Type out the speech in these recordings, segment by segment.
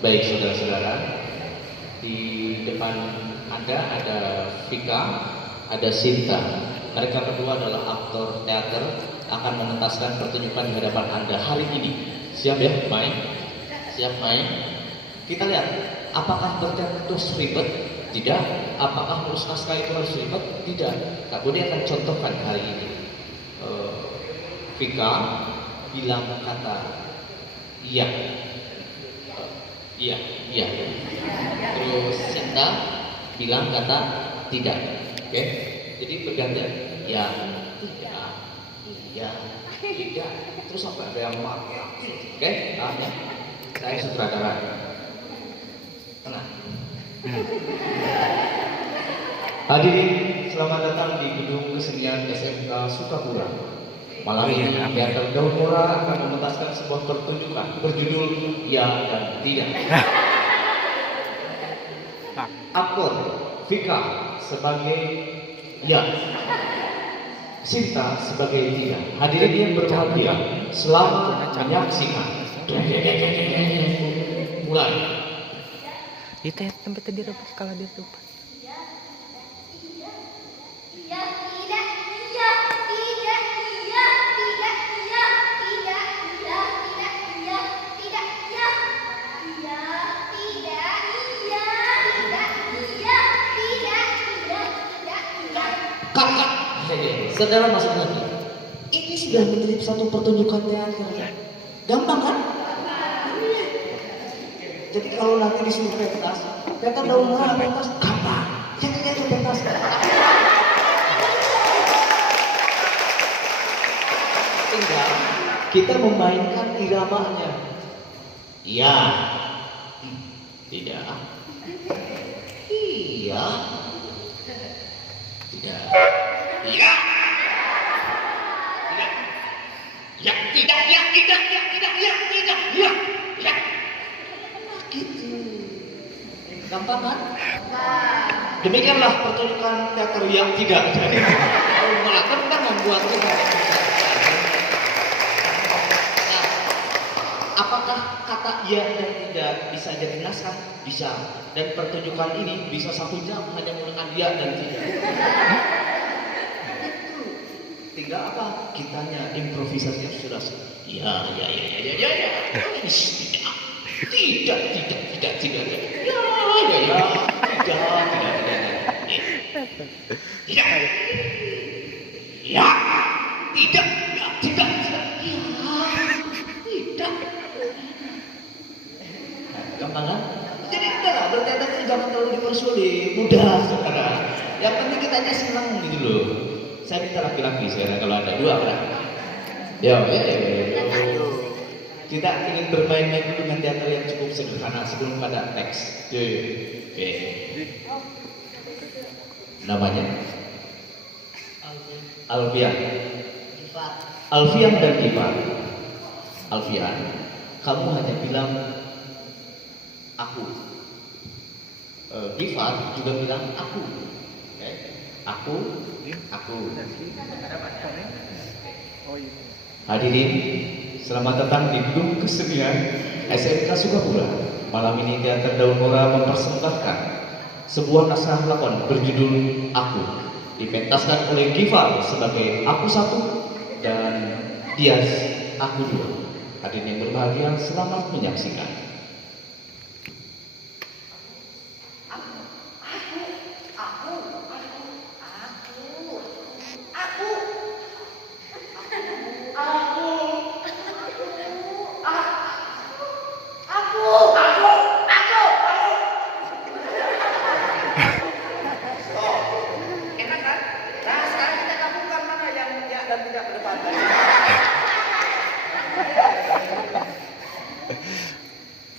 Baik saudara-saudara, di depan Anda ada Vika, ada Sinta. Mereka berdua adalah aktor teater, akan mementaskan pertunjukan di hadapan Anda hari ini. Siap ya, main? Siap main? Kita lihat, apakah berteater terus ribet? Tidak. Apakah menulis naskah itu harus ribet? Tidak. Kak Budi akan contohkan hari ini. Vika bilang kata iya. Iya, iya. Terus Sinta bilang kata tidak. Oke? Jadi bergantian. Ya, tidak. Iya, tidak. Terus sampai ada yang mati. Oke? Ya. Saya sutradara. Tenang. Hadirin, selamat datang di Gedung Kesenian SMK Sukapura. Malam ini Teater Daun Mora akan mementaskan sebuah pertunjukan berjudul Ya dan Tidak. Aktor Vika sebagai Ya, Sinta sebagai Tidak. Hadirin yang berbahagia, selamat menyaksikan. Mulai. Itu sampai tadi dapat skala dia tuh. Kakak, saudara masuk lagi. Ini sudah menjadi satu pertunjukan teater. Gampang kan? Jadi kalau nanti disuruh pentas, teater Daun Mora pentas gampang. Jadi pentas. Tinggal kita memainkan iramanya. Iya. Tidak. Iya. Tidak. Iya. Tidak. Ya, tidak, ya, tidak, ya, tidak, ya, tidak, ya, ya. Gitu. Gampang kan? Demikianlah pertunjukan teater yang tidak. Malah tentang membuat kita. Nah, apakah kata iya dan tidak bisa jadi naskah? Bisa. Dan pertunjukan ini bisa 1 jam hanya menggunakan iya dan tidak. Tinggal apa? Kitanya improvisasinya sudah. Ya. Tidak. Tidak. Ya. Tidak. Ya. Tidak. Ya. Tidak. Tidak. Gampang kan? Jadi udahlah, berteater itu jangan terlalu dipersulit, mudah saudara. Yang penting kita aja senang gitu loh. Saya minta laki-laki sekarang kalau ada 2 orang. Ya. Kita ingin bermain-main dulu dengan teater yang cukup sederhana sebelum pada teks. Oke. Namanya Alfian. Alfian dan Ivan. Alfian, kamu hanya bilang aku. Ivan juga bilang aku. Okay. Aku. Hadirin, selamat datang di Gedung Kesenian SMK Sukapura. Malam ini Teater Daun Mora mempersembahkan sebuah naskah lakon berjudul Aku, dipentaskan oleh Givar sebagai Aku 1 dan Dias Aku 2. Hadirin yang berbahagia, selamat menyaksikan.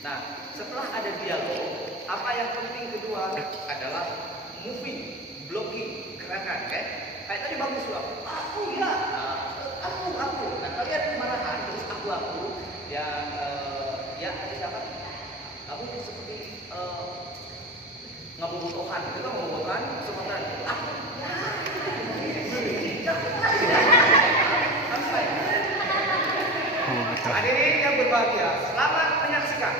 Nah, setelah ada dialog, apa yang penting kedua adalah moving, blocking, gerakan, kan? Kayak tadi bagus loh. Aku ya, aku. Nah, kalian marahan terus aku yang ya tadi siapa? Kamu seperti ngebobotohan, kita ngebobotohan seperti aku. Hadirin yang berbahagia, selamat menyaksikan.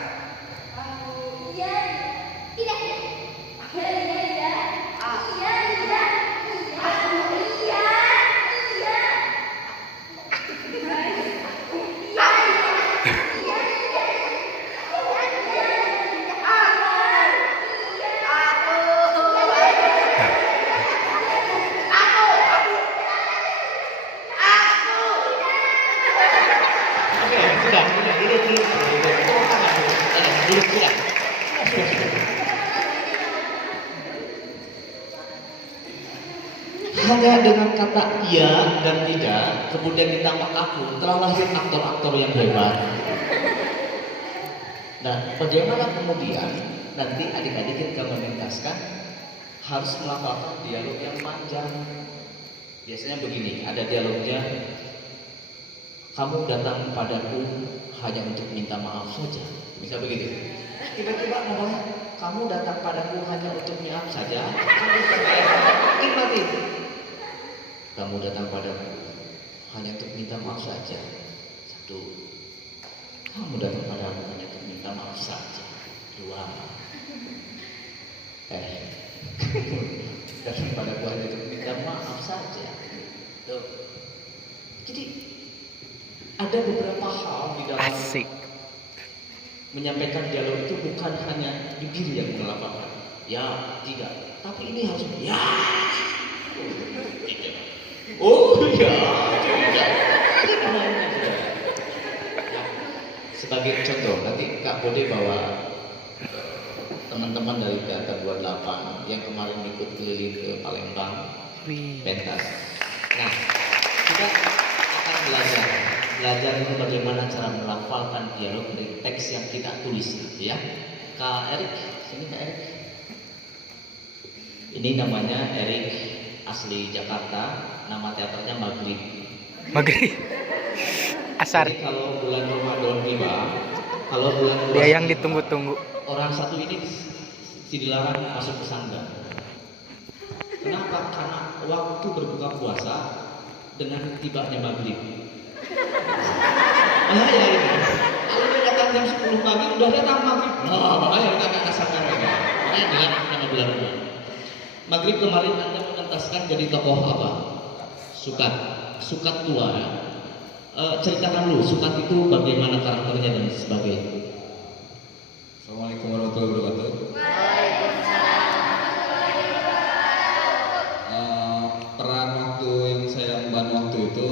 duduk, duduk. Duduk, sudah. Hanya dengan kata iya dan tidak, kemudian ditambah aku, telah lahir aktor-aktor yang hebat. Nah, bagaimana kemudian nanti adik-adik kita mementaskan harus melafalkan dialog yang panjang. Biasanya begini, ada dialognya, kamu datang padaku hanya untuk minta maaf saja. Bisa begitu. Tiba-tiba ngomong, kamu datang padaku hanya untuk maaf saja. Mati. Kamu datang padaku hanya untuk minta maaf saja. Satu. Kamu datang padaku hanya untuk minta maaf saja. Dua. Datang padaku hanya untuk minta maaf saja. Tuh. Jadi ada beberapa hal di dalam Asik. menyampaikan dialog itu bukan hanya bibir yang melafalkan. Ya, tidak. Tapi ini harus ya. Oh iya. Sebagai contoh, nanti Kak Bode bawa teman-teman dari Teater 28 yang kemarin ikut keliling ke Palembang, pentas. Nah, kita akan belajar itu bagaimana cara melafalkan dialog dari teks yang kita tulis, ya. Kak Erik, sini Kak Erik. Ini namanya Erik, asli Jakarta, nama teaternya Maghrib. Maghrib. Asar. Jadi kalau bulan Ramadan tiba, kalau bulan Dia yang ditunggu-tunggu. orang satu ini dilarang masuk pesantren. Kenapa? Karena waktu berbuka puasa dengan tibanya Maghrib. Ya ini. Kalau dia datang jam 10 pagi udah datang Maghrib. Nah, makanya kita akan kasarkan mereka. Makanya dengan nama bulan Ramadan. Maghrib kemarin Anda mengentaskan jadi tokoh apa? Sukat tua ya. Ceritakan dulu Sukat itu bagaimana karakternya dan sebagainya. Assalamualaikum warahmatullahi wabarakatuh. Peran waktu yang saya emban waktu itu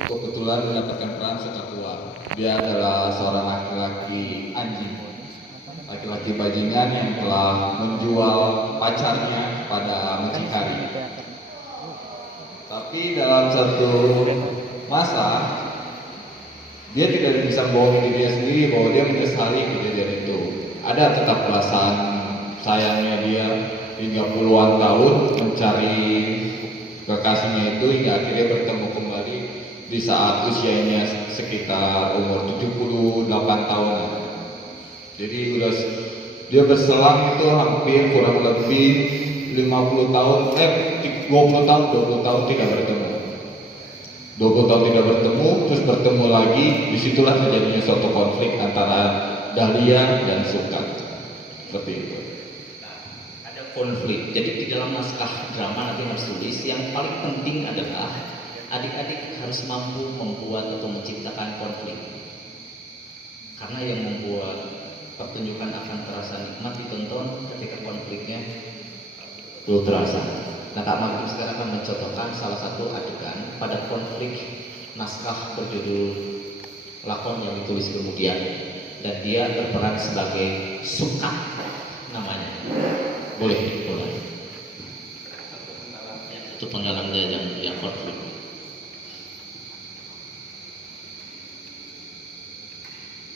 kebetulan mendapatkan peran Sukat tua. Dia adalah seorang laki-laki anjing, laki-laki bajingan yang telah menjual pacarnya pada mucikari. Tapi dalam satu masa dia tidak bisa membawa dirinya sendiri bahwa dia menyesali kejadian itu. Ada tetap perasaan sayangnya dia hingga puluhan tahun mencari kekasihnya itu hingga akhirnya bertemu kembali di saat usianya sekitar umur 78 tahun. Jadi dia berselang itu hampir kurang lebih 50 tahun, 20 tahun tidak bertemu. 20 tahun tidak bertemu, terus bertemu lagi, disitulah terjadinya suatu konflik antara Dahlia dan Sukat. Seperti itu. Nah, ada konflik. Jadi di dalam naskah drama nanti harus tulis, yang paling penting adalah adik-adik harus mampu membuat atau menciptakan konflik. Karena yang membuat pertunjukan akan terasa nikmat ditonton ketika konfliknya belum terasa. Nah, Kak Maghrib sekarang akan mencontohkan salah satu adegan pada konflik naskah berjudul lakon yang ditulis kemudian, dan dia berperan sebagai Sukat namanya. Boleh. Itu penggalan dia yang konflik.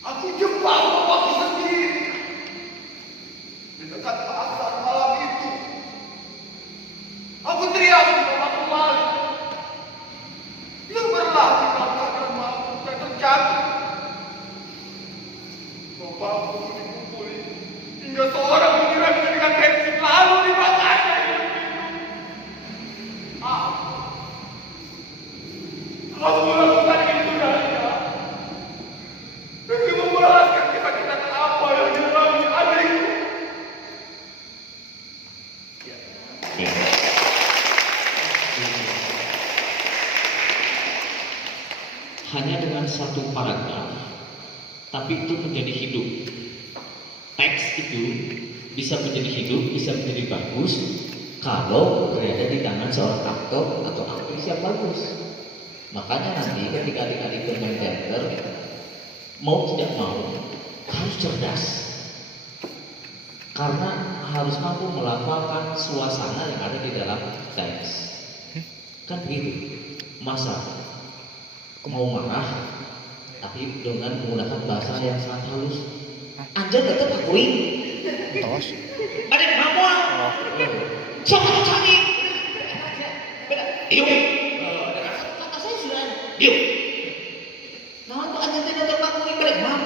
Aku jumpa bapakku sendiri di dekat pasar malam itu. Aku teriak bapakku malu. Dia berlari mengatakan mampu dan terjatuh. Bapakku dipukuli hingga seorang menyiramnya dengan bensin lalu dibakarnya hidup-hidup. Aku melakukan itu Dahlia demi membalaskan kesakitan apa yang dialami adikku. Hanya dengan satu paragraf, tapi itu menjadi hidup. Teks itu bisa menjadi hidup, bisa menjadi bagus kalau berada di tangan seorang aktor atau aktris yang bagus. Makanya nanti ketika adik-adik bermain teater, mau tidak mau harus cerdas, karena harus mampu melafalkan suasana yang ada di dalam teks. Kan begitu. Masa mau marah tapi dengan menggunakan bahasa yang sangat halus. Anjir tetap akui. Tos. Ada mamua. Siapa cari? Beda. Yuk. Kata saya sudah. Yuk. Nah, untuk anjir tetap akui beda mam.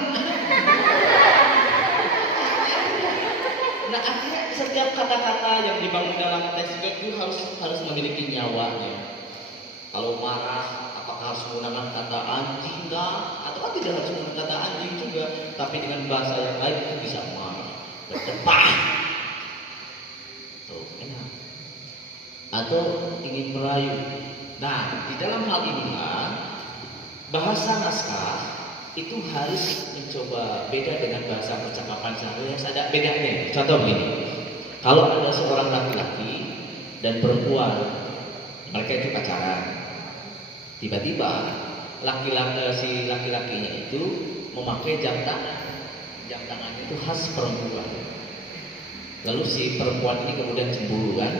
Nah, artinya setiap kata-kata yang dibangun dalam teks itu harus memiliki nyawanya. Kalau marah, apakah harus menggunakan kata anjing kah? Atau tidak harus menggunakan kata anjing juga, tapi dengan bahasa yang lain itu bisa marah, berdebah. Tuh, enak. Atau ingin merayu. Nah, di dalam hal inilah bahasa naskah itu harus mencoba beda dengan bahasa percakapan sehari-hari, harus ada bedanya. Contoh begini, kalau ada seorang laki-laki dan perempuan, mereka itu pacaran. Tiba-tiba si laki-lakinya itu memakai jam tangan. Jam tangan itu khas perempuan. Lalu si perempuan ini kemudian cemburu kan?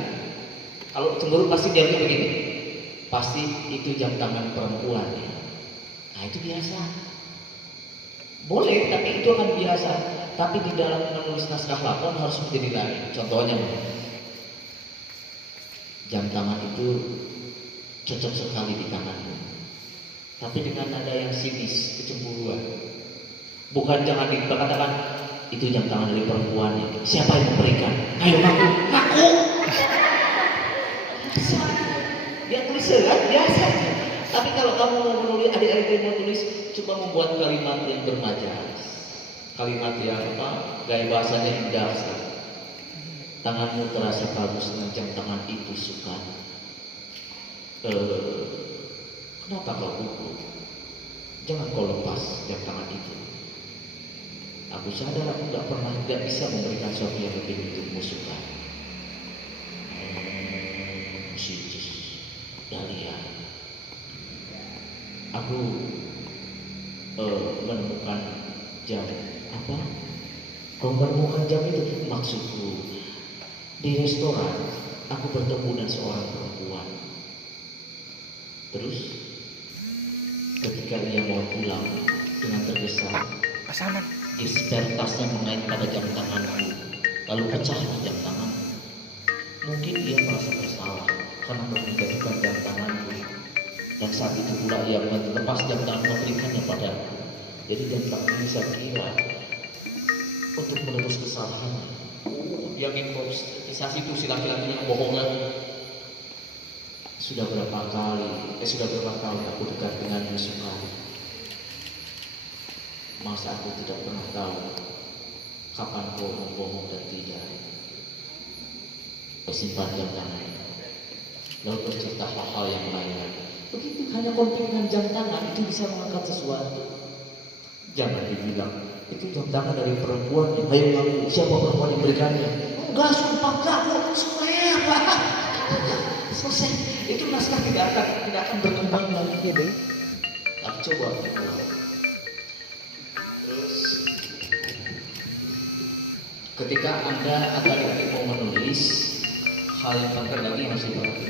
Kalau cemburu pasti dia begini. Pasti itu jam tangan perempuan. Nah itu biasa. Boleh, tapi itu akan biasa. Tapi di dalam menulis naskah lakon harus menjadi lain. Contohnya, jam tangan itu cocok sekali di tanganmu, tapi dengan nada yang sinis, kecemburuan. Bukan jangan dikatakan itu jam tangan dari perempuan. Siapa yang memberikan? Ayo ngaku. Dia tulis kan biasa. Tapi kalau kamu mau menulis, adik-adik mau tulis, coba membuat kalimat yang bermajas, kalimat yang gaya bahasanya indah sekali. Tanganmu terasa bagus dengan jam tangan itu suka. Kenapa kau pukul? Jangan kau lepas jam tangan itu. Aku sadar aku tidak bisa memberikan sesuatu yang lebih untukmu suka. Sicis, Dahlia. Aku menemukan jam apa? Kau menemukan jam itu? Maksudku di restoran aku bertemu dengan seorang perempuan. Terus ketika dia mau pulang dengan tergesa, Pasaman. gesper tasnya mengait pada jam tanganku, lalu pecah di jam tangan. Mungkin dia merasa bersalah karena menjatuhkan jam tanganku, dan saat itu pula ia melepas jam tangan memberikannya padaku. Jadi jam tangan ini saya kira untuk menebus kesalahannya. Dia improvisasi itu si laki-lakinya bohong lagi. Sudah berapa kali aku dekat denganmu sekali. Masa aku tidak pernah tahu kapan kau membohong dan tidak. Kau simpan jam tangan, lalu bercerita hal-hal yang lain. Begitu hanya konflik dengan jam tangan itu bisa mengangkat sesuatu. Jangan dibilang itu jam tangan dari perempuan. Ayo ngaku, siapa perempuan yang berikannya? Enggak, sumpah enggak, swear lah. Selesai. Itu naskah tidak akan berkembang lagi ya deh. Tapi coba terus ketika Anda adik-adik mau menulis, hal yang penting lagi yang harus diperhatikan